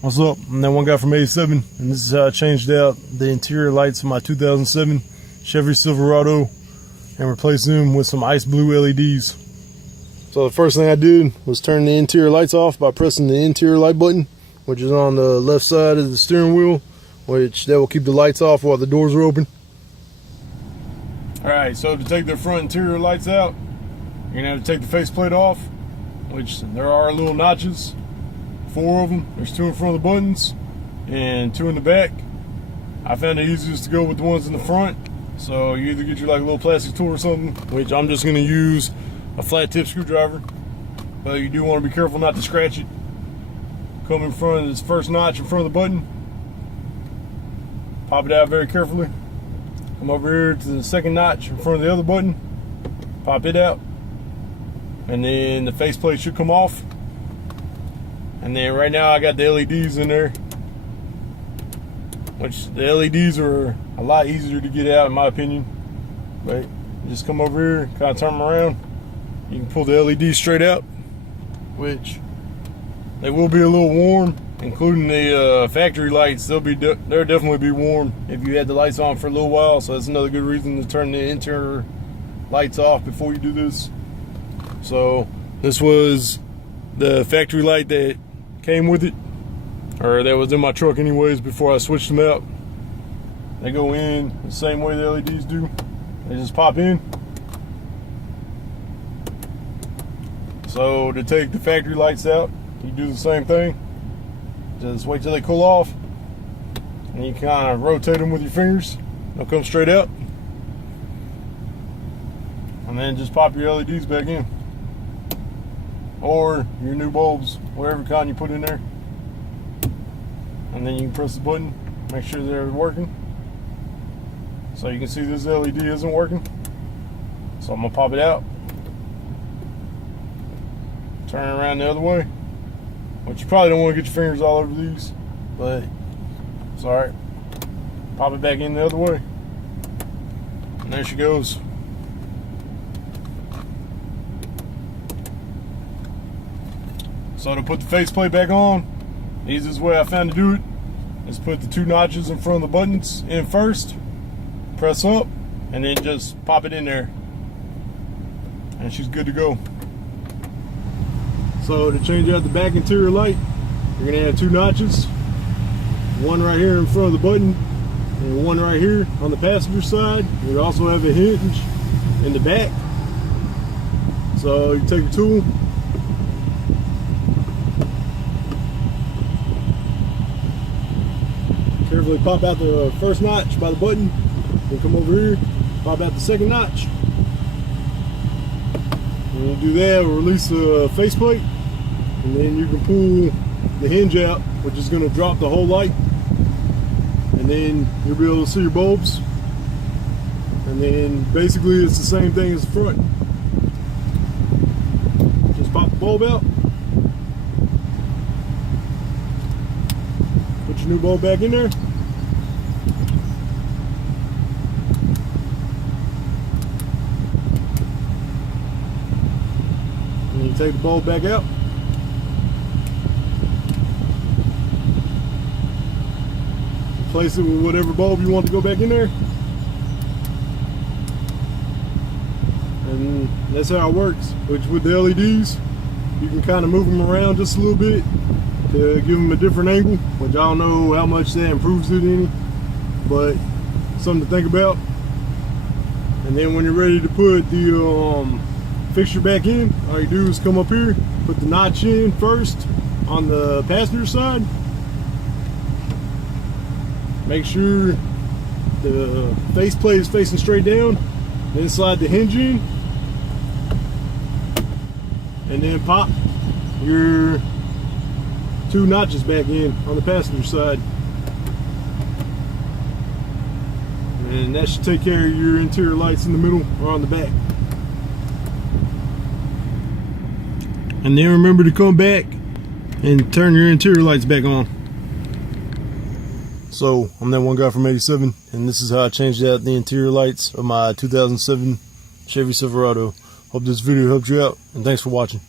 What's up? I'm that one guy from 87, and this is how I changed out the interior lights of my 2007 Chevy Silverado and replaced them with some ice blue LEDs. So the first thing I did was turn the interior lights off by pressing the interior light button, which is on the left side of the steering wheel, which that will keep the lights off while the doors are open. Alright, so to take the front interior lights out, you're going to have to take the faceplate off, which there are little notches. 4 of them. There's 2 in front of the buttons and 2 in the back. I found it easiest to go with the ones in the front. So you either get your like a little plastic tool or something, which I'm just going to use a flat tip screwdriver. But you do want to be careful not to scratch it. Come in front of this first notch in front of the button. Pop it out very carefully. Come over here to the second notch in front of the other button. Pop it out. And then the faceplate should come off. And then right now I got the LEDs in there, which the LEDs are a lot easier to get out in my opinion. But just come over here, kind of turn them around. You can pull the LEDs straight out, which they will be a little warm, including the factory lights. They'll definitely be warm if you had the lights on for a little while. So that's another good reason to turn the interior lights off before you do this. So this was the factory light that came with it, or that was in my truck anyways before I switched them out. They go in the same way the LEDs do. They just pop in. So to take the factory lights out, you do the same thing. Just wait till they cool off, and you kind of rotate them with your fingers. They'll come straight out, and then just pop your LEDs back in, or your new bulbs, whatever kind you put in there. And then you can press the button, make sure they're working. So you can see this LED isn't working. So I'm gonna pop it out, turn it around the other way, which you probably don't want to get your fingers all over these, but it's all right. Pop it back in the other way, and there she goes. So to put the faceplate back on, the easiest way I found to do it is put the 2 notches in front of the buttons in first, press up, and then just pop it in there, and she's good to go. So to change out the back interior light, you're gonna have 2 notches, one right here in front of the button and one right here on the passenger side. You also have a hinge in the back. So you take your tool, carefully pop out the first notch by the button, then come over here, pop out the second notch. When you do that, we'll release the faceplate, and then you can pull the hinge out, which is going to drop the whole light, and then you'll be able to see your bulbs. And then basically it's the same thing as the front. Just pop the bulb out, put your new bulb back in there, and you take the bulb back out, place it with whatever bulb you want to go back in there, and that's how it works. Which with the LEDs, you can kind of move them around just a little bit to give them a different angle, which I don't know how much that improves it any, but something to think about. And then when you're ready to put the fixture back in, all you do is come up here, put the notch in first on the passenger side, make sure the faceplate is facing straight down, then slide the hinge in, and then pop your 2 notches back in on the passenger side, and that should take care of your interior lights in the middle or on the back. And then remember to come back and turn your interior lights back on. So I'm that one guy from 87, and this is how I changed out the interior lights of my 2007 Chevy Silverado. Hope this video helped you out, and thanks for watching.